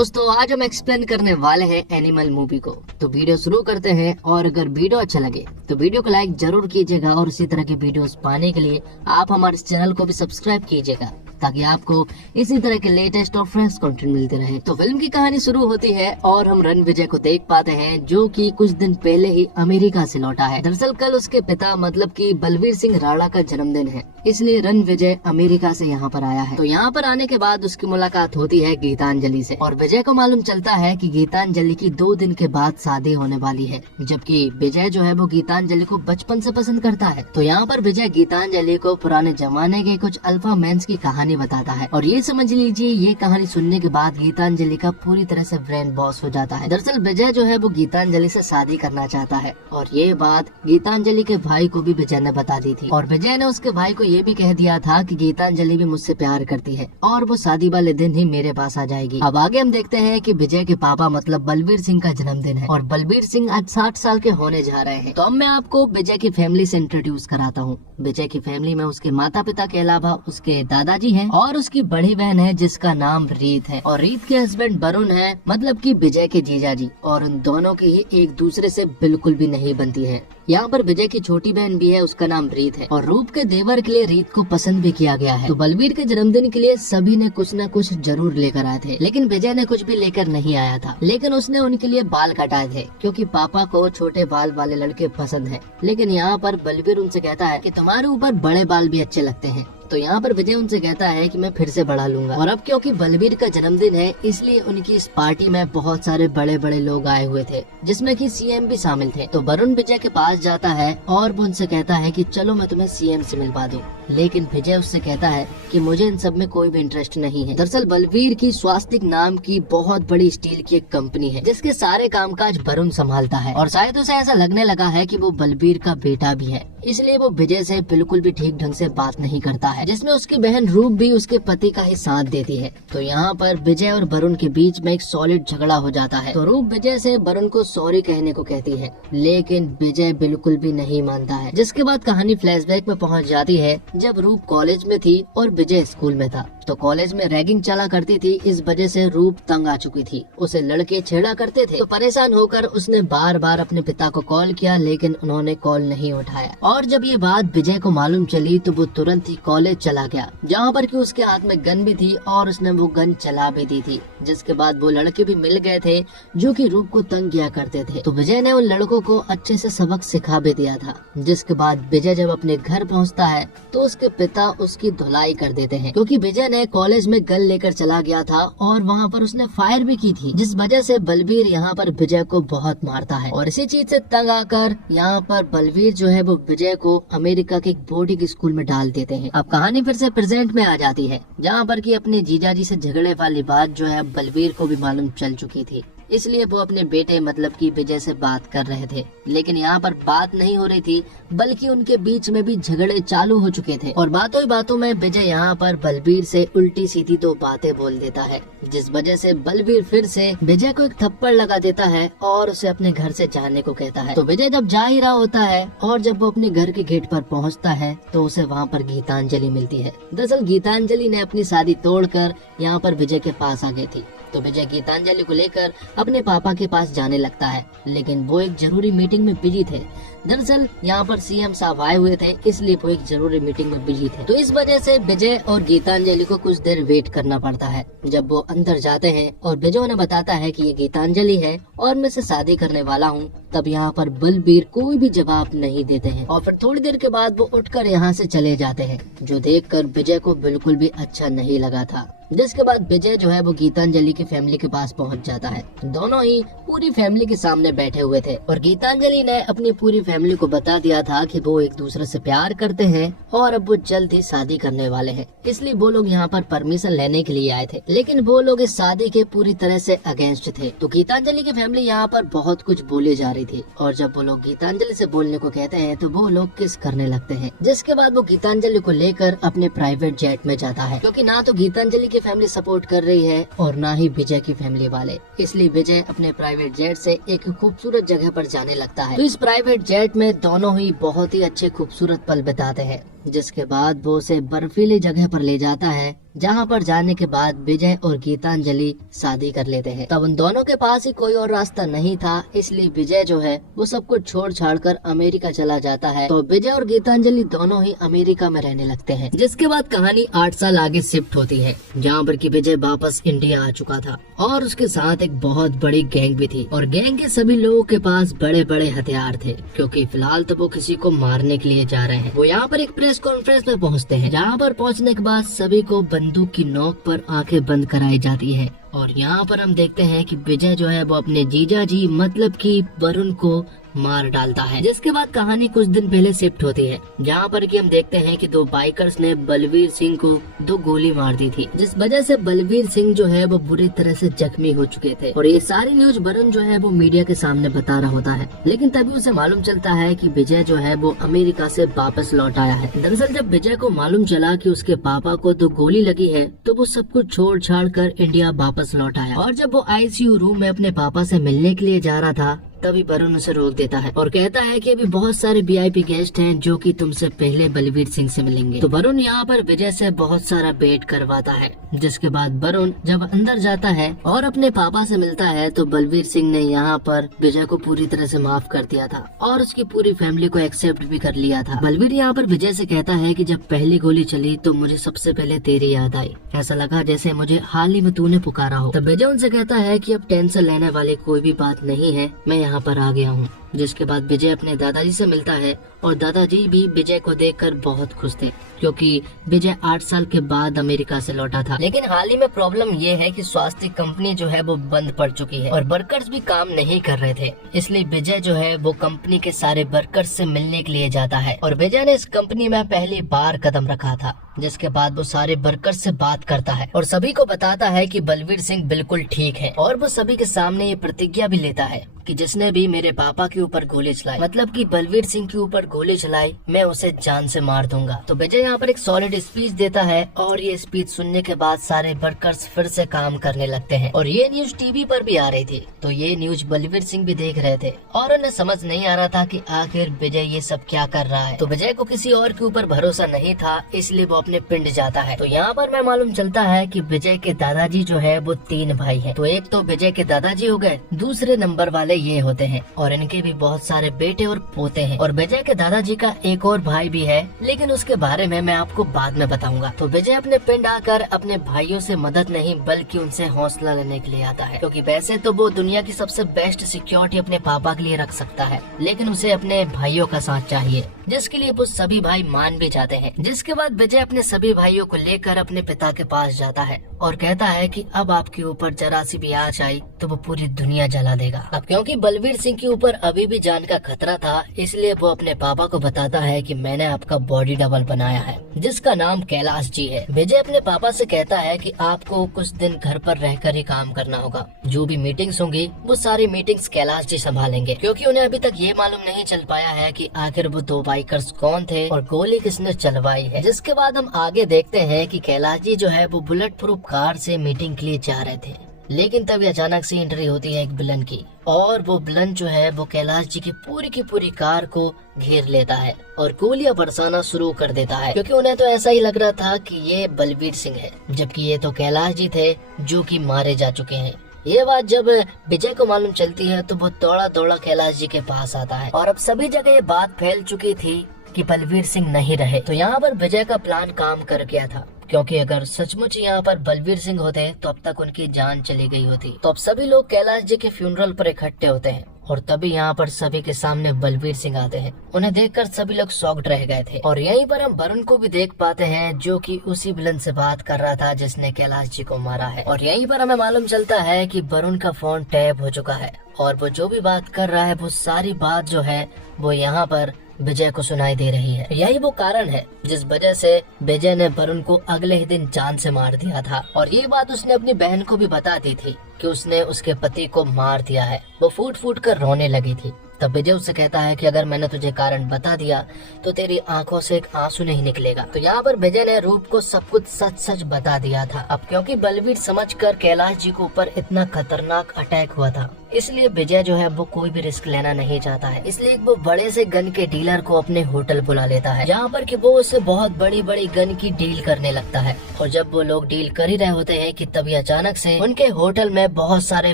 दोस्तों आज हम एक्सप्लेन करने वाले हैं एनिमल मूवी को। तो वीडियो शुरू करते हैं और अगर वीडियो अच्छा लगे तो वीडियो को लाइक जरूर कीजिएगा और इसी तरह के वीडियोस पाने के लिए आप हमारे चैनल को भी सब्सक्राइब कीजिएगा ताकि आपको इसी तरह के लेटेस्ट और फ्रेश कंटेंट मिलते रहे। तो फिल्म की कहानी शुरू होती है और हम रणविजय को देख पाते हैं जो कि कुछ दिन पहले ही अमेरिका से लौटा है। दरअसल कल उसके पिता मतलब कि बलवीर सिंह राणा का जन्मदिन है, इसलिए रणविजय अमेरिका से यहाँ पर आया है। तो यहाँ पर आने के बाद उसकी मुलाकात होती है गीतांजलि से और विजय को मालूम चलता है कि गीतांजलि की 2 दिन के बाद शादी होने वाली है, जबकि विजय जो है वो गीतांजलि को बचपन से पसंद करता है। तो यहाँ पर विजय गीतांजलि को पुराने जमाने के कुछ अल्फा मेंस की कहानी बताता है और ये समझ लीजिए ये कहानी सुनने के बाद गीतांजलि का पूरी तरह से ब्रेन वॉश हो जाता है। दरअसल विजय जो है वो गीतांजलि से शादी करना चाहता है और ये बात गीतांजलि के भाई को भी विजय ने बता दी थी और विजय ने उसके भाई को ये भी कह दिया था कि गीतांजलि भी मुझसे प्यार करती है और वो शादी वाले दिन ही मेरे पास आ जाएगी। अब आगे हम देखते हैं कि विजय के पापा मतलब बलवीर सिंह का जन्मदिन है और बलवीर सिंह आज 60 साल के होने जा रहे हैं। तो अब मैं आपको विजय की फैमिली से इंट्रोड्यूस कराता हूँ। विजय की फैमिली में उसके माता पिता के अलावा उसके दादाजी हैं और उसकी बड़ी बहन है जिसका नाम रीत है और रीत के हस्बैंड वरुण है मतलब कि विजय के जीजा जी, और उन दोनों की ही एक दूसरे से बिल्कुल भी नहीं बनती है। यहाँ पर विजय की छोटी बहन भी है, उसका नाम रीत है और रूप के देवर के लिए रीत को पसंद भी किया गया है। तो बलवीर के जन्मदिन के लिए सभी ने कुछ न कुछ जरूर लेकर आए थे, लेकिन विजय ने कुछ भी लेकर नहीं आया था। लेकिन उसने उनके लिए बाल कटाए थे क्योंकि पापा को छोटे बाल वाले लड़के पसंद है। लेकिन यहाँ पर बलवीर उनसे कहता है कि तुम्हारे ऊपर बड़े बाल भी अच्छे लगते हैं। तो यहाँ पर विजय उनसे कहता है कि मैं फिर से बढ़ा लूंगा। और अब क्योंकि बलवीर का जन्मदिन है इसलिए उनकी इस पार्टी में बहुत सारे बड़े बड़े लोग आए हुए थे जिसमें कि सीएम भी शामिल थे। तो वरुण विजय के पास जाता है और वो उनसे कहता है कि चलो मैं तुम्हें सीएम से मिलवा दूं। लेकिन विजय उससे कहता है कि मुझे इन सब में कोई भी इंटरेस्ट नहीं है। दरअसल बलवीर की स्वास्तिक नाम की बहुत बड़ी स्टील की एक कंपनी है जिसके सारे कामकाज वरुण संभालता है और शायद उसे ऐसा लगने लगा है कि वो बलवीर का बेटा भी है, इसलिए वो विजय से बिल्कुल भी ठीक ढंग से बात नहीं करता है, जिसमें उसकी बहन रूप भी उसके पति का ही साथ देती है। तो यहाँ पर विजय और वरुण के बीच में एक सॉलिड झगड़ा हो जाता है। तो रूप विजय से वरुण को सॉरी कहने को कहती है, लेकिन विजय बिल्कुल भी नहीं मानता है। जिसके बाद कहानी फ्लैशबैक में पहुँच जाती है जब रूप कॉलेज में थी और विजय स्कूल में था। तो कॉलेज में रैगिंग चला करती थी, इस वजह से रूप तंग आ चुकी थी, उसे लड़के छेड़ा करते थे। तो परेशान होकर उसने बार बार अपने पिता को कॉल किया लेकिन उन्होंने कॉल नहीं उठाया। और जब ये बात विजय को मालूम चली तो वो तुरंत ही कॉलेज चला गया जहाँ पर कि उसके हाथ में गन भी थी और उसने वो गन चला भी दी थी। जिसके बाद वो लड़के भी मिल गए थे जो कि रूप को तंग किया करते थे। तो विजय ने उन लड़कों को अच्छे से सबक सिखा भी दिया था। जिसके बाद विजय जब अपने घर पहुँचता है तो उसके पिता उसकी धुलाई कर देते हैं क्योंकि विजय ने कॉलेज में गन लेकर चला गया था और वहाँ पर उसने फायर भी की थी, जिस वजह से बलवीर यहाँ पर विजय को बहुत मारता है। और इसी चीज से तंग आकर यहाँ पर बलवीर जो है वो विजय को अमेरिका के एक बोर्डिंग स्कूल में डाल देते हैं। अब कहानी फिर से प्रेजेंट में आ जाती है जहाँ पर कि अपने जीजाजी से झगड़े वाली बात जो है बलवीर को भी मालूम चल चुकी थी, इसलिए वो अपने बेटे मतलब कि विजय से बात कर रहे थे। लेकिन यहाँ पर बात नहीं हो रही थी बल्कि उनके बीच में भी झगड़े चालू हो चुके थे और बातों ही बातों में विजय यहाँ पर बलवीर से उल्टी सीधी 2 बातें बोल देता है, जिस वजह से बलवीर फिर से विजय को एक थप्पड़ लगा देता है और उसे अपने घर से जाने को कहता है। तो विजय जब जा ही रहा होता है और जब वो अपने घर के गेट पर पहुँचता है तो उसे वहाँ पर गीतांजलि मिलती है। दरअसल गीतांजलि ने अपनी शादी तोड़कर यहाँ पर विजय के पास आ गई थी। तो विजय गीतांजलि को लेकर अपने पापा के पास जाने लगता है, लेकिन वो एक जरूरी मीटिंग में बिजी थे। दरअसल यहाँ पर सीएम साहब आए हुए थे इसलिए वो एक जरूरी मीटिंग में बिजी थे। तो इस वजह से विजय और गीतांजलि को कुछ देर वेट करना पड़ता है। जब वो अंदर जाते हैं और विजय उन्हें बताता है कि ये गीतांजलि है और मैं से शादी करने वाला हूँ, तब यहाँ पर बलवीर कोई भी जवाब नहीं देते हैं और फिर थोड़ी देर के बाद वो उठकर यहाँ से चले जाते हैं, जो देखकर विजय को बिल्कुल भी अच्छा नहीं लगा था। जिसके बाद विजय जो है वो गीतांजलि की फैमिली के पास पहुँच जाता है। दोनों ही पूरी फैमिली के सामने बैठे हुए थे और गीतांजलि ने अपनी पूरी फैमिली को बता दिया था कि वो एक दूसरे से प्यार करते हैं और अब वो जल्द ही शादी करने वाले हैं, इसलिए वो लोग यहाँ पर परमिशन लेने के लिए आए थे। लेकिन वो लोग इस शादी के पूरी तरह से अगेंस्ट थे। तो गीतांजलि की फैमिली यहाँ पर बहुत कुछ बोले जा रही थी और जब वो लोग गीतांजलि से बोलने को कहते हैं तो वो लोग किस करने लगते हैं। जिसके बाद वो गीतांजलि को लेकर अपने प्राइवेट जेट में जाता है क्योंकि ना तो गीतांजलि की फैमिली सपोर्ट कर रही है और ना ही विजय की फैमिली वाले, इसलिए विजय अपने प्राइवेट जेट से एक खूबसूरत जगह पर जाने लगता है। तो इस प्राइवेट जेट में दोनों ही बहुत ही अच्छे खूबसूरत पल बिताते हैं। जिसके बाद वो उसे बर्फीली जगह पर ले जाता है, जहाँ पर जाने के बाद विजय और गीतांजलि शादी कर लेते हैं। तब उन दोनों के पास ही कोई और रास्ता नहीं था, इसलिए विजय जो है वो सब कुछ छोड़ छाड़ कर अमेरिका चला जाता है। तो विजय और गीतांजलि दोनों ही अमेरिका में रहने लगते हैं। जिसके बाद कहानी 8 साल आगे शिफ्ट होती है, जहाँ पर कि विजय वापस इंडिया आ चुका था और उसके साथ एक बहुत बड़ी गैंग भी थी और गैंग के सभी लोगों के पास बड़े बड़े हथियार थे, क्योंकि फिलहाल तो वो किसी को मारने के लिए जा रहे हैं। वो यहाँ पर एक प्रेस कॉन्फ्रेंस में पहुँचते हैं, जहाँ पर पहुँचने के बाद सभी को बंदूक की नोक पर आंखें बंद कराई जाती है और यहाँ पर हम देखते हैं कि विजय जो है वो अपने जीजा जी मतलब कि वरुण को मार डालता है। जिसके बाद कहानी कुछ दिन पहले शिफ्ट होती है, जहाँ पर कि हम देखते हैं कि 2 बाइकर्स ने बलवीर सिंह को 2 गोली मार दी थी, जिस वजह से बलवीर सिंह जो है वो बुरी तरह से जख्मी हो चुके थे। और ये सारी न्यूज वरुण जो है वो मीडिया के सामने बता रहा होता है, लेकिन तभी उसे मालूम चलता है कि विजय जो है वो अमेरिका से वापस लौट आया है। दरअसल जब विजय को मालूम चला कि उसके पापा को 2 गोली लगी है, तो वो सब कुछ छोड़ छाड़ कर इंडिया वापस लौट आया। और जब वो आईसीयू रूम में अपने पापा से मिलने के लिए जा रहा था, तभी वरुण उसे रोक देता है और कहता है कि अभी बहुत सारे वीआईपी गेस्ट हैं जो कि तुमसे पहले बलवीर सिंह से मिलेंगे। तो वरुण यहाँ पर विजय से बहुत सारा वेट करवाता है। जिसके बाद वरुण जब अंदर जाता है और अपने पापा से मिलता है, तो बलवीर सिंह ने यहाँ पर विजय को पूरी तरह से माफ कर दिया था और उसकी पूरी फैमिली को एक्सेप्ट भी कर लिया था। बलवीर यहाँ पर विजय से कहता है कि जब पहली गोली चली तो मुझे सबसे पहले तेरी याद आई, ऐसा लगा जैसे मुझे हाल ही में तूने पुकारा हो। तब विजय उनसे कहता है कि अब टेंशन लेने वाली कोई भी बात नहीं है, मैं यहाँ पर आ गया हूँ। जिसके बाद विजय अपने दादाजी से मिलता है और दादाजी भी विजय को देखकर बहुत खुश थे, क्योंकि विजय 8 साल के बाद अमेरिका से लौटा था। लेकिन हाल ही में प्रॉब्लम ये है कि स्वास्थ्य कंपनी जो है वो बंद पड़ चुकी है और वर्कर्स भी काम नहीं कर रहे थे, इसलिए विजय जो है वो कंपनी के सारे वर्कर्स से मिलने के लिए जाता है। और विजय ने इस कंपनी में पहली बार कदम रखा था। जिसके बाद वो सारे वर्कर्स से बात करता है और सभी को बताता है कि बलवीर सिंह बिल्कुल ठीक है, और वो सभी के सामने ये प्रतिज्ञा भी लेता है कि जिसने भी मेरे पापा के ऊपर गोली चलाई, मतलब कि बलवीर सिंह के ऊपर गोली चलाई, मैं उसे जान से मार दूंगा। तो विजय यहाँ पर एक सॉलिड स्पीच देता है और ये स्पीच सुनने के बाद सारे वर्कर्स फिर से काम करने लगते हैं। और ये न्यूज टीवी पर भी आ रही थी, तो ये न्यूज बलवीर सिंह भी देख रहे थे और उन्हें समझ नहीं आ रहा था कि आखिर विजय ये सब क्या कर रहा है। तो विजय को किसी और के ऊपर भरोसा नहीं था, इसलिए वो अपने पिंड जाता है। तो यहाँ पर मैं मालूम चलता है कि विजय के दादाजी जो है वो 3 भाई हैं। तो एक तो विजय के दादाजी हो गए, दूसरे नंबर वाले ये होते हैं और इनके भी बहुत सारे बेटे और पोते हैं। और विजय के दादाजी का एक और भाई भी है, लेकिन उसके बारे में मैं आपको बाद में बताऊंगा। तो विजय अपने पिंड आकर अपने भाइयों से मदद नहीं बल्कि उनसे हौसला लेने के लिए आता है, क्योंकि वैसे तो वो दुनिया की सबसे बेस्ट सिक्योरिटी अपने पापा के लिए रख सकता है, लेकिन उसे अपने भाइयों का साथ चाहिए, जिसके लिए वो सभी भाई मान भी जाते हैं। जिसके बाद विजय अपने सभी भाइयों को लेकर अपने पिता के पास जाता है और कहता है कि अब आपके ऊपर जरा सी भी आँच आई तो वो पूरी दुनिया जला देगा। अब क्योंकि बलवीर सिंह के ऊपर अभी भी जान का खतरा था, इसलिए वो अपने पापा को बताता है कि मैंने आपका बॉडी डबल बनाया है, जिसका नाम कैलाश जी है। विजय अपने पापा से कहता है कि आपको कुछ दिन घर पर रहकर ही काम करना होगा, जो भी मीटिंग्स होंगी वो सारी मीटिंग्स कैलाश जी संभालेंगे, क्योंकि उन्हें अभी तक ये मालूम नहीं चल पाया है कि आखिर वो 2 बाइकर्स कौन थे और गोली किसने चलवाई है। जिसके बाद हम आगे देखते हैं कि कैलाश जी जो है वो बुलेट प्रूफ कार से मीटिंग के लिए जा रहे थे, लेकिन तभी अचानक से एंट्री होती है एक विलन की, और वो विलन जो है वो कैलाश जी की पूरी कार को घेर लेता है और गोलियां बरसाना शुरू कर देता है, क्योंकि उन्हें तो ऐसा ही लग रहा था कि ये बलवीर सिंह है, जबकि ये तो कैलाश जी थे जो कि मारे जा चुके हैं। ये बात जब विजय को मालूम चलती है तो वो दौड़ा दौड़ा कैलाश जी के पास आता है, और अब सभी जगह ये बात फैल चुकी थी कि बलवीर सिंह नहीं रहे। तो यहाँ पर विजय का प्लान काम कर गया था, क्योंकि अगर सचमुच यहाँ पर बलवीर सिंह होते तो अब तक उनकी जान चली गई होती। तो अब सभी लोग कैलाश जी के फ्यूनरल पर इकट्ठे होते हैं और तभी यहाँ पर सभी के सामने बलवीर सिंह आते हैं। उन्हें देखकर सभी लोग शॉक्ड रह गए थे, और यहीं पर हम वरुण को भी देख पाते हैं जो कि उसी विलन से बात कर रहा था जिसने कैलाश जी को मारा है। और यहीं पर हमें मालूम चलता है कि वरुण का फोन टैप हो चुका है और वो जो भी बात कर रहा है वो सारी बात जो है वो यहाँ पर विजय को सुनाई दे रही है। यही वो कारण है जिस वजह से विजय ने वरुण को अगले ही दिन जान से मार दिया था, और ये बात उसने अपनी बहन को भी बता दी थी कि उसने उसके पति को मार दिया है। वो फूट फूट कर रोने लगी थी। तब विजय उससे कहता है कि अगर मैंने तुझे कारण बता दिया तो तेरी आंखों से एक आंसू नहीं निकलेगा। तो यहाँ पर विजय ने रूप को सब कुछ सच सच बता दिया था। अब क्योंकि बलवीर समझकर कैलाश जी के ऊपर इतना खतरनाक अटैक हुआ था, इसलिए विजय जो है वो कोई भी रिस्क लेना नहीं चाहता है। इसलिए वो बड़े से गन के डीलर को अपने होटल बुला लेता है, यहाँ पर कि वो उससे बहुत बड़ी बड़ी गन की डील करने लगता है। और जब वो लोग डील कर ही रहे होते हैं कि तभी अचानक से उनके होटल में बहुत सारे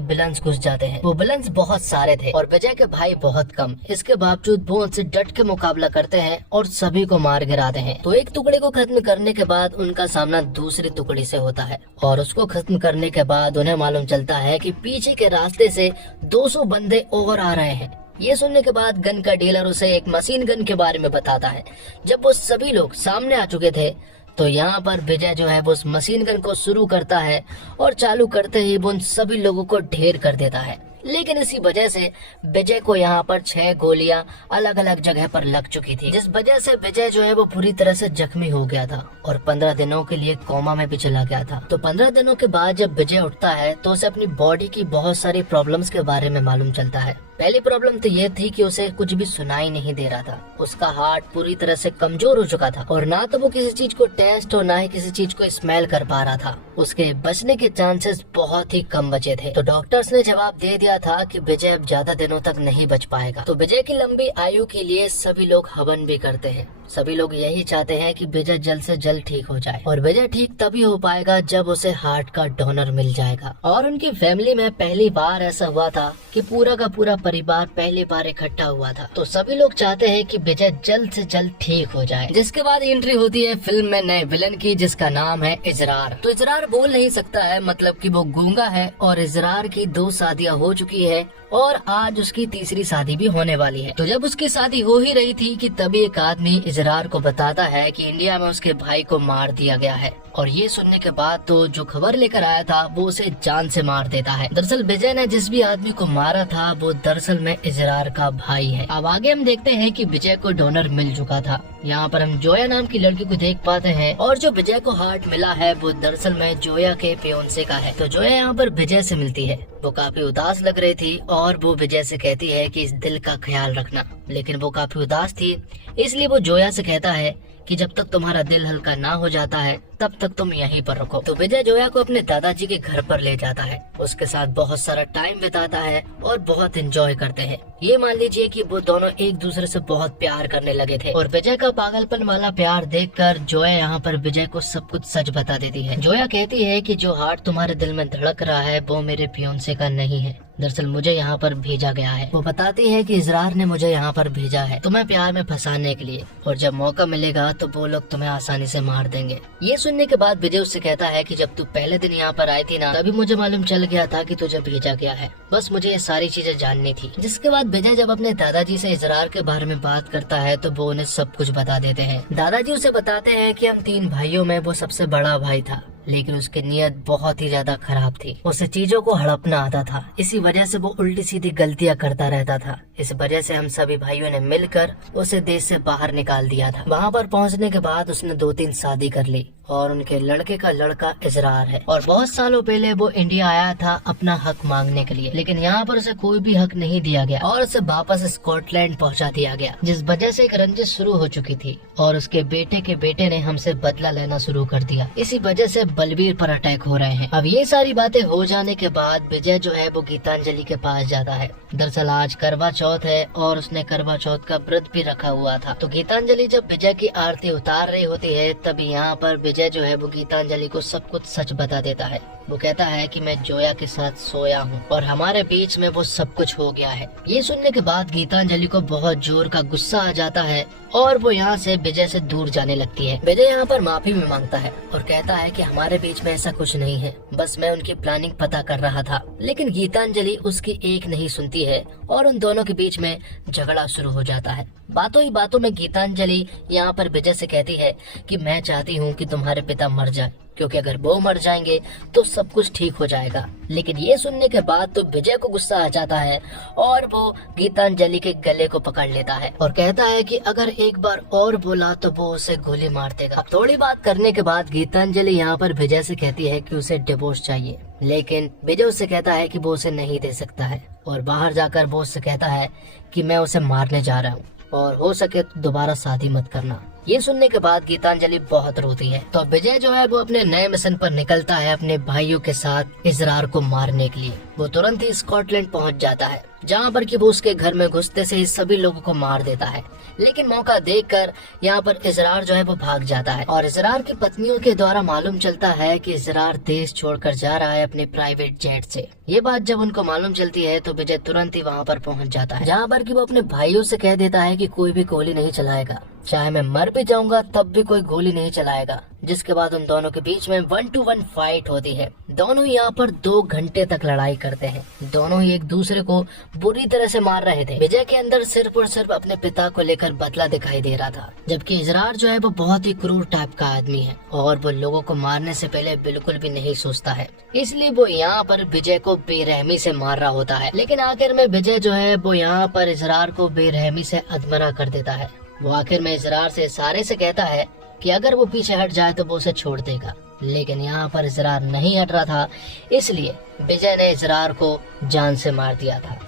विलन्स घुस जाते हैं। वो विलन्स बहुत सारे थे और विजय के भाई बहुत कम। इसके बावजूद वो उनसे डट के मुकाबला करते हैं और सभी को मार गिराते हैं। तो एक टुकड़े को खत्म करने के बाद उनका सामना दूसरी टुकड़ी से होता है और उसको खत्म करने के बाद उन्हें मालूम चलता है कि पीछे के रास्ते से 200 बंदे और आ रहे हैं। ये सुनने के बाद गन का डीलर उसे एक मशीन गन के बारे में बताता है। जब वो सभी लोग सामने आ चुके थे तो यहाँ पर विजय जो है वो उस मशीन गन को शुरू करता है और चालू करते ही वो उन सभी लोगों को ढेर कर देता है। लेकिन इसी वजह से विजय को यहाँ पर 6 गोलियां अलग अलग जगह पर लग चुकी थी, जिस वजह से विजय जो है वो पूरी तरह से जख्मी हो गया था और 15 दिनों के लिए कोमा में भी चला गया था। तो 15 दिनों के बाद जब विजय उठता है तो उसे अपनी बॉडी की बहुत सारी प्रॉब्लम्स के बारे में मालूम चलता है। पहली प्रॉब्लम तो ये थी कि उसे कुछ भी सुनाई नहीं दे रहा था। उसका हार्ट पूरी तरह से कमजोर हो चुका था और ना तो वो किसी चीज को टेस्ट और ना ही किसी चीज को स्मेल कर पा रहा था। उसके बचने के चांसेस बहुत ही कम बचे थे। तो डॉक्टर्स ने जवाब दे दिया था कि विजय अब ज्यादा दिनों तक नहीं बच पाएगा। तो विजय की लंबी आयु के लिए सभी लोग हवन भी करते हैं। सभी लोग यही चाहते हैं कि विजय जल्द से जल्द ठीक हो जाए और विजय ठीक तभी हो पाएगा जब उसे हार्ट का डोनर मिल जाएगा। और उनकी फैमिली में पहली बार ऐसा हुआ था कि पूरा का पूरा परिवार पहली बार इकट्ठा हुआ था। तो सभी लोग चाहते हैं कि विजय जल्द से जल्द ठीक हो जाए। जिसके बाद एंट्री होती है फिल्म में नए विलन की, जिसका नाम है इजरार। तो इजरार बोल नहीं सकता है, मतलब कि वो गूंगा है और इजरार की 2 शादियां हो चुकी है और आज उसकी तीसरी शादी भी होने वाली है। तो जब उसकी शादी हो ही रही थी कि तभी एक आदमी इजरार को बताता है कि इंडिया में उसके भाई को मार दिया गया है। और ये सुनने के बाद तो जो खबर लेकर आया था वो उसे जान से मार देता है। दरअसल विजय ने जिस भी आदमी को मारा था वो दरअसल में इजरार का भाई है। अब आगे हम देखते हैं कि विजय को डोनर मिल चुका था। यहाँ पर हम जोया नाम की लड़की को देख पाते हैं और जो विजय को हार्ट मिला है वो दरअसल में जोया के फियोंसे का है। तो जोया यहाँ पर विजय से मिलती है। वो काफी उदास लग रही थी और वो विजय से कहती है कि इस दिल का ख्याल रखना, लेकिन वो काफी उदास थी। इसलिए वो जोया से कहता है कि जब तक तुम्हारा दिल हल्का ना हो जाता है तब तक तुम यहीं पर रुको। तो विजय जोया को अपने दादाजी के घर पर ले जाता है, उसके साथ बहुत सारा टाइम बिताता है और बहुत एंजॉय करते हैं। ये मान लीजिए कि वो दोनों एक दूसरे से बहुत प्यार करने लगे थे और विजय का पागलपन वाला प्यार देखकर जोया यहाँ पर विजय को सब कुछ सच बता देती है। जोया कहती है कि जो हार्ट तुम्हारे दिल में धड़क रहा है वो मेरे फियोंसे का नहीं है, दरअसल मुझे यहाँ पर भेजा गया है। वो बताती है कि इजरार ने मुझे यहाँ पर भेजा है तुम्हें प्यार में फंसाने के लिए, और जब मौका मिलेगा तो वो लोग तुम्हें आसानी से मार देंगे। ये सुनने के बाद विजय उससे कहता है कि जब तू पहले दिन यहाँ पर आई थी ना, तभी मुझे मालूम चल गया था कि तुझे भेजा गया है, बस मुझे ये सारी चीजें जाननी थी। जिसके बाद विजय जब अपने दादाजी से इजरार के बारे में बात करता है तो वो उन्हें सब कुछ बता देते हैं। दादाजी उसे बताते हैं कि हम 3 भाइयों में वो सबसे बड़ा भाई था, लेकिन उसकी नीयत बहुत ही ज्यादा खराब थी। उसे चीजों को हड़पना आता था, इसी वजह से वो उल्टी सीधी गलतियां करता रहता था। इस वजह से हम सभी भाइयों ने मिलकर उसे देश से बाहर निकाल दिया था। वहाँ पर पहुँचने के बाद उसने 2-3 शादी कर ली और उनके लड़के का लड़का इजरार है। और बहुत सालों पहले वो इंडिया आया था अपना हक मांगने के लिए, लेकिन यहाँ पर उसे कोई भी हक नहीं दिया गया और उसे वापस स्कॉटलैंड पहुँचा दिया गया, जिस वजह से एक रंजिश शुरू हो चुकी थी और उसके बेटे के बेटे ने हमसे बदला लेना शुरू कर दिया। इसी वजह से बलबीर पर अटैक हो रहे हैं। अब ये सारी बातें हो जाने के बाद विजय जो है वो गीतांजलि के पास जाता है। दरअसल आज करवा चौथ है और उसने करवा चौथ का व्रत भी रखा हुआ था। तो गीतांजलि जब विजय की आरती उतार रही होती है तभी यहाँ पर विजय जो है वो गीतांजलि को सब कुछ सच बता देता है। वो कहता है कि मैं जोया के साथ सोया हूँ और हमारे बीच में वो सब कुछ हो गया है। ये सुनने के बाद गीतांजलि को बहुत जोर का गुस्सा आ जाता है और वो यहाँ से विजय से दूर जाने लगती है। विजय यहाँ पर माफी भी मांगता है और कहता है कि हमारे बीच में ऐसा कुछ नहीं है, बस मैं उनकी प्लानिंग पता कर रहा था। लेकिन गीतांजलि उसकी एक नहीं सुनती है और उन दोनों के बीच में झगड़ा शुरू हो जाता है। बातों ही बातों में गीतांजलि यहाँ पर विजय से कहती है कि मैं चाहती हूँ कि तुम्हारे पिता मर जाए, क्योंकि अगर वो मर जाएंगे तो सब कुछ ठीक हो जाएगा। लेकिन ये सुनने के बाद तो विजय को गुस्सा आ जाता है और वो गीतांजलि के गले को पकड़ लेता है और कहता है कि अगर एक बार और बोला तो वो उसे गोली मार देगा। अब थोड़ी बात करने के बाद गीतांजलि यहाँ पर विजय से कहती है कि उसे डिवोर्स चाहिए, लेकिन विजय उससे कहता है कि वो उसे नहीं दे सकता है और बाहर जाकर वो उससे कहता है कि मैं उसे मारने जा रहा हूँ और हो सके तो दोबारा शादी मत करना। ये सुनने के बाद गीतांजलि बहुत रोती है। तो विजय जो है वो अपने नए मिशन पर निकलता है अपने भाइयों के साथ इजरार को मारने के लिए। वो तुरंत ही स्कॉटलैंड पहुंच जाता है, जहां पर कि वो उसके घर में घुसते से ही सभी लोगों को मार देता है। लेकिन मौका देखकर यहाँ पर इजरार जो है वो भाग जाता है और इजरार की पत्नियों के द्वारा मालूम चलता है कि इजरार देश छोड़कर जा रहा है अपने प्राइवेट जेट से। ये बात जब उनको मालूम चलती है तो विजय तुरंत ही वहाँ पर पहुँच जाता है, जहाँ पर कि वो अपने भाइयों से कह देता है कि कोई भी गोली नहीं चलाएगा, चाहे मैं मर भी जाऊंगा तब भी कोई गोली नहीं चलाएगा। जिसके बाद उन दोनों के बीच में 1-to-1 फाइट होती है। दोनों यहाँ पर 2 घंटे तक लड़ाई करते हैं। दोनों ही एक दूसरे को बुरी तरह से मार रहे थे। विजय के अंदर सिर्फ और सिर्फ अपने पिता को लेकर बदला दिखाई दे रहा था, जबकि इजरार जो है वो बहुत ही क्रूर टाइप का आदमी है और वो लोगों को मारने से पहले बिल्कुल भी नहीं सोचता है। इसलिए वो यहाँ पर विजय को बेरहमी से मार रहा होता है। लेकिन आखिर में विजय जो है वो यहाँ पर इजरार को बेरहमी से अधमरा कर देता है। वो आखिर में इजरार से इशारे से कहता है कि अगर वो पीछे हट जाए तो वो उसे छोड़ देगा। लेकिन यहाँ पर इजरार नहीं हट रहा था, इसलिए विजय ने इजरार को जान से मार दिया था।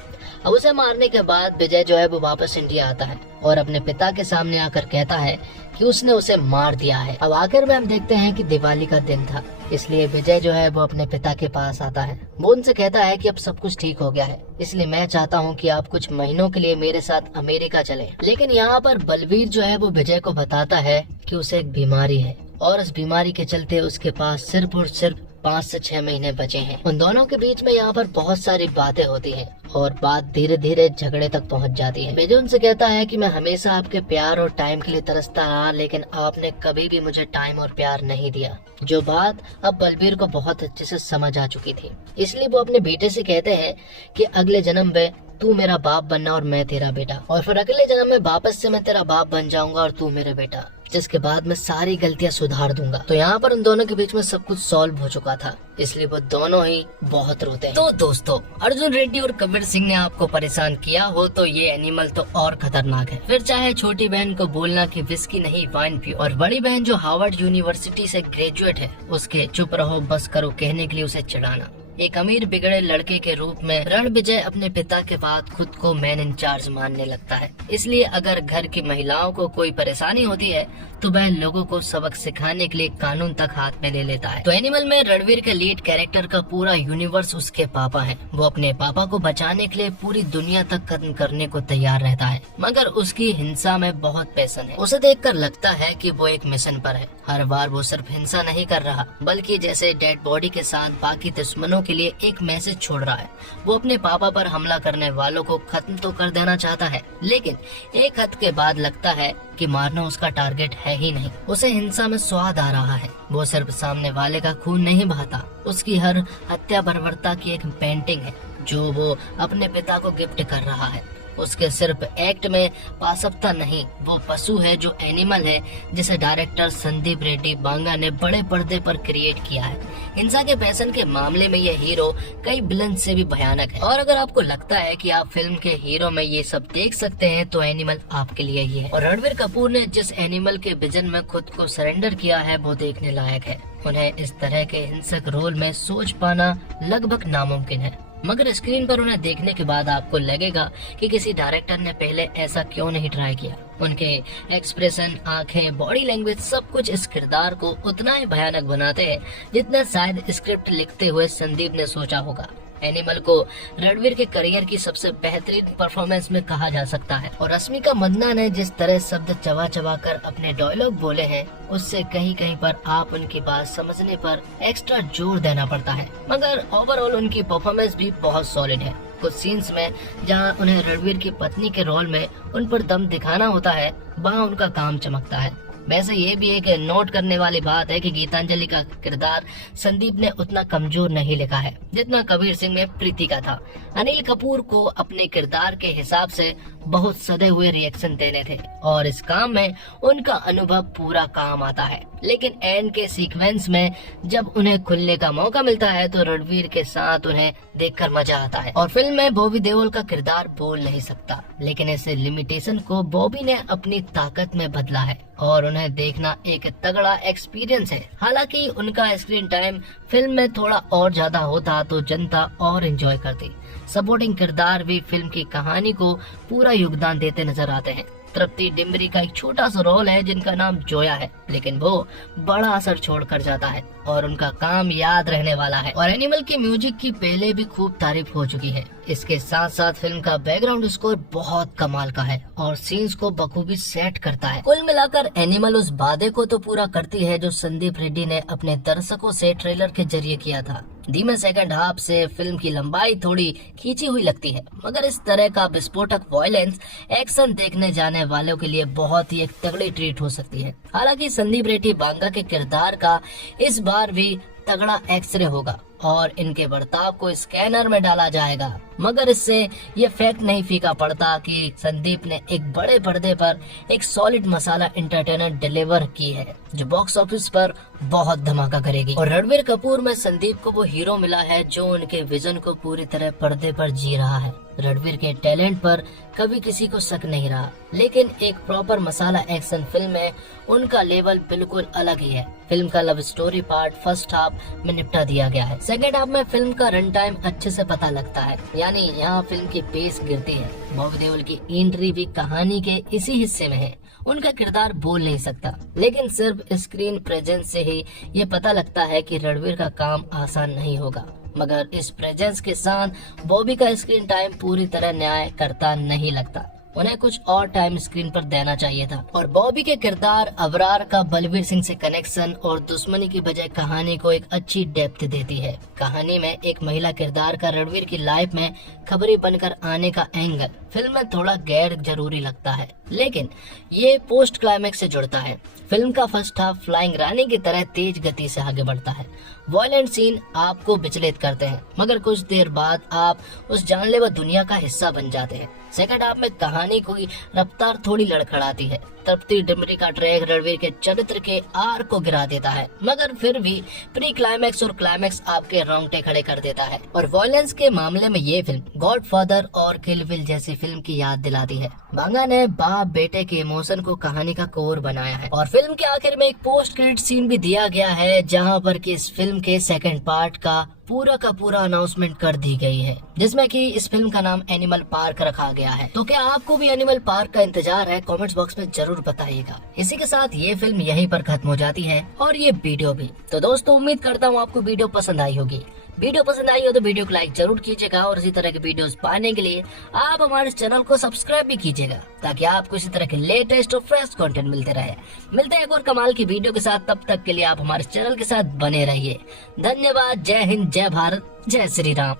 अब उसे मारने के बाद विजय जो है वो वापस इंडिया आता है और अपने पिता के सामने आकर कहता है कि उसने उसे मार दिया है। अब आखिर में हम देखते हैं कि दिवाली का दिन था, इसलिए विजय जो है वो अपने पिता के पास आता है। वो उनसे कहता है कि अब सब कुछ ठीक हो गया है, इसलिए मैं चाहता हूँ कि आप कुछ महीनों के लिए मेरे साथ अमेरिका चलें। लेकिन यहाँ पर बलवीर जो है वो विजय को बताता है कि उसे एक बीमारी है और इस बीमारी के चलते उसके पास सिर्फ और सिर्फ 5 से 6 महीने बचे हैं। उन दोनों के बीच में यहाँ पर बहुत सारी बातें होती हैं और बात धीरे धीरे झगड़े तक पहुँच जाती है। विजय उनसे कहता है कि मैं हमेशा आपके प्यार और टाइम के लिए तरसता रहा, लेकिन आपने कभी भी मुझे टाइम और प्यार नहीं दिया। जो बात अब बलबीर को बहुत अच्छे से समझ आ चुकी थी, इसलिए वो अपने बेटे से कहते हैं कि अगले जन्म में तू मेरा बाप बनना और मैं तेरा बेटा, और फिर अगले जन्म में वापस से मैं तेरा बाप बन जाऊंगा और तू मेरा बेटा, जिसके बाद मैं सारी गलतियां सुधार दूंगा। तो यहाँ पर उन दोनों के बीच में सब कुछ सॉल्व हो चुका था, इसलिए वो दोनों ही बहुत रोते हैं। तो दोस्तों, अर्जुन रेड्डी और कबीर सिंह ने आपको परेशान किया हो तो ये एनिमल तो और खतरनाक है। फिर चाहे छोटी बहन को बोलना कि विस्की नहीं वाइन पियो, और बड़ी बहन जो हार्वर्ड यूनिवर्सिटी से ग्रेजुएट है उसके चुप रहो बस करो कहने के लिए उसे चिढ़ाना। एक अमीर बिगड़े लड़के के रूप में रणविजय अपने पिता के बाद खुद को मैन इन चार्ज मानने लगता है। इसलिए अगर घर की महिलाओं को कोई परेशानी होती है तो वह लोगों को सबक सिखाने के लिए कानून तक हाथ में ले लेता है। तो एनिमल में रणवीर के लीड कैरेक्टर का पूरा यूनिवर्स उसके पापा है। वो अपने पापा को बचाने के लिए पूरी दुनिया तक कत्ल करने को तैयार रहता है, मगर उसकी हिंसा में बहुत पैशन है। उसे देखकर लगता है कि वो एक मिशन पर है। हर बार वो सिर्फ हिंसा नहीं कर रहा, बल्कि जैसे डेड बॉडी के साथ बाकी दुश्मनों के लिए एक मैसेज छोड़ रहा है। वो अपने पापा पर हमला करने वालों को खत्म तो कर देना चाहता है, लेकिन एक हद के बाद लगता है कि मारना उसका टारगेट है ही नहीं। उसे हिंसा में स्वाद आ रहा है। वो सिर्फ सामने वाले का खून नहीं बहाता, उसकी हर हत्या बर्बरता की एक पेंटिंग है जो वो अपने पिता को गिफ्ट कर रहा है। उसके सिर्फ एक्ट में पाशवता नहीं, वो पशु है जो एनिमल है, जिसे डायरेक्टर संदीप रेड्डी बांगा ने बड़े पर्दे पर क्रिएट किया है। हिंसा के पैशन के मामले में ये हीरो कई विलन से भी भयानक है, और अगर आपको लगता है कि आप फिल्म के हीरो में ये सब देख सकते हैं तो एनिमल आपके लिए ही है। और रणवीर कपूर ने जिस एनिमल के विजन में खुद को सरेंडर किया है वो देखने लायक है। उन्हें इस तरह के हिंसक रोल में सोच पाना लगभग नामुमकिन है, मगर स्क्रीन पर उन्हें देखने के बाद आपको लगेगा कि किसी डायरेक्टर ने पहले ऐसा क्यों नहीं ट्राई किया। उनके एक्सप्रेशन, आंखें, बॉडी लैंग्वेज सब कुछ इस किरदार को उतना ही भयानक बनाते हैं जितना शायद स्क्रिप्ट लिखते हुए संदीप ने सोचा होगा। एनिमल को रणवीर के करियर की सबसे बेहतरीन परफॉर्मेंस में कहा जा सकता है, और रश्मिका मंदाना ने जिस तरह शब्द चबा चबा कर अपने डायलॉग बोले हैं उससे कहीं कहीं पर आप उनकी बात समझने पर एक्स्ट्रा जोर देना पड़ता है, मगर ओवरऑल उनकी परफॉर्मेंस भी बहुत सॉलिड है। कुछ सीन्स में जहां उन्हें रणवीर की पत्नी के रोल में उन पर दम दिखाना होता है वहां उनका काम चमकता है। वैसे ये भी एक नोट करने वाली बात है कि गीतांजलि का किरदार संदीप ने उतना कमजोर नहीं लिखा है जितना कबीर सिंह में प्रीति का था। अनिल कपूर को अपने किरदार के हिसाब से बहुत सदे हुए रिएक्शन देने थे, और इस काम में उनका अनुभव पूरा काम आता है। लेकिन एंड के सीक्वेंस में जब उन्हें खुलने का मौका मिलता है तो रणवीर के साथ उन्हें देखकर मजा आता है। और फिल्म में बॉबी देओल का किरदार बोल नहीं सकता, लेकिन इस लिमिटेशन को बॉबी ने अपनी ताकत में बदला है और उन्हें देखना एक तगड़ा एक्सपीरियंस है। हालांकि उनका स्क्रीन टाइम फिल्म में थोड़ा और ज्यादा होता तो जनता और एंजॉय करती। सपोर्टिंग किरदार भी फिल्म की कहानी को पूरा योगदान देते नजर आते हैं। तृप्ति डिम्बरी का एक छोटा सा रोल है जिनका नाम जोया है, लेकिन वो बड़ा असर छोड़ कर जाता है और उनका काम याद रहने वाला है। और एनिमल की म्यूजिक की पहले भी खूब तारीफ हो चुकी है। इसके साथ साथ फिल्म का बैकग्राउंड स्कोर बहुत कमाल का है और सीन्स को बखूबी सेट करता है। कुल मिलाकर एनिमल उस वादे को तो पूरा करती है जो संदीप रेड्डी ने अपने दर्शकों से ट्रेलर के जरिए किया था। धीमे सेकंड हाफ से फिल्म की लंबाई थोड़ी खींची हुई लगती है, मगर इस तरह का विस्फोटक वायलेंस एक्शन देखने जाने वालों के लिए बहुत ही एक तगड़ी ट्रीट हो सकती है। हालांकि संदीप रेड्डी बांगा के किरदार का इस बार भी तगड़ा एक्सरे होगा और इनके बर्ताव को स्कैनर में डाला जाएगा, मगर इससे ये फैक्ट नहीं फीका पड़ता कि संदीप ने एक बड़े पर्दे पर एक सॉलिड मसाला एंटरटेनर डिलीवर की है जो बॉक्स ऑफिस पर बहुत धमाका करेगी। और रणबीर कपूर में संदीप को वो हीरो मिला है जो उनके विजन को पूरी तरह पर्दे पर जी रहा है। रणबीर के टैलेंट पर कभी किसी को शक नहीं रहा, लेकिन एक प्रॉपर मसाला एक्शन फिल्म में उनका लेवल बिल्कुल अलग ही है। फिल्म का love story part first half में निपटा दिया गया है। सेकेंड हाफ में फिल्म का रन टाइम अच्छे से पता लगता है, यानी यहाँ फिल्म की पेस गिरती है। बॉबी देओल की एंट्री भी कहानी के इसी हिस्से में है। उनका किरदार बोल नहीं सकता, लेकिन सिर्फ स्क्रीन प्रेजेंस से ही ये पता लगता है कि रणबीर का काम आसान नहीं होगा। मगर इस प्रेजेंस के साथ बॉबी का स्क्रीन टाइम पूरी तरह न्याय करता नहीं लगता। उन्हें कुछ और टाइम स्क्रीन पर देना चाहिए था। और बॉबी के किरदार अबरार का बलवीर सिंह से कनेक्शन और दुश्मनी की बजाय कहानी को एक अच्छी डेप्थ देती है। कहानी में एक महिला किरदार का रणबीर की लाइफ में खबरी बनकर आने का एंगल फिल्म में थोड़ा गैर जरूरी लगता है, लेकिन ये पोस्ट क्लाइमेक्स से जुड़ता है। फिल्म का फर्स्ट हाफ फ्लाइंग रानी की तरह तेज गति से आगे बढ़ता है। वायलेंट सीन आपको विचलित करते हैं, मगर कुछ देर बाद आप उस जानलेवा दुनिया का हिस्सा बन जाते हैं। सेकंड हाफ में कहानी की रफ्तार थोड़ी लड़खड़ाती है। तृप्ति डिम्बरी का ट्रैक रणबीर के चरित्र के आर को गिरा देता है, मगर फिर भी प्री क्लाइमेक्स और क्लाइमेक्स आपके रोंगटे खड़े कर देता है। और वायलेंस के मामले में ये फिल्म गॉडफादर और किल बिल जैसी फिल्म की याद दिलाती है। बांगा ने बाप बेटे के इमोशन को कहानी का कोर बनाया है। और फिल्म के आखिर में एक पोस्ट क्रेडिट सीन भी दिया गया है, जहाँ पर कि इस फिल्म के सेकंड पार्ट का पूरा अनाउंसमेंट कर दी गई है, जिसमें कि इस फिल्म का नाम एनिमल पार्क रखा गया है। तो क्या आपको भी एनिमल पार्क का इंतजार है? कमेंट्स बॉक्स में जरूर बताइएगा। इसी के साथ ये फिल्म यहीं पर खत्म हो जाती है और ये वीडियो भी। तो दोस्तों, उम्मीद करता हूँ आपको वीडियो पसंद आई होगी। वीडियो पसंद आई हो तो वीडियो को लाइक जरूर कीजिएगा और इसी तरह के वीडियोस पाने के लिए आप हमारे चैनल को सब्सक्राइब भी कीजिएगा, ताकि आपको इसी तरह के लेटेस्ट और फ्रेश कंटेंट मिलते रहे। मिलते हैं एक और कमाल की वीडियो के साथ, तब तक के लिए आप हमारे चैनल के साथ बने रहिए। धन्यवाद। जय हिंद, जय भारत, जय श्री राम।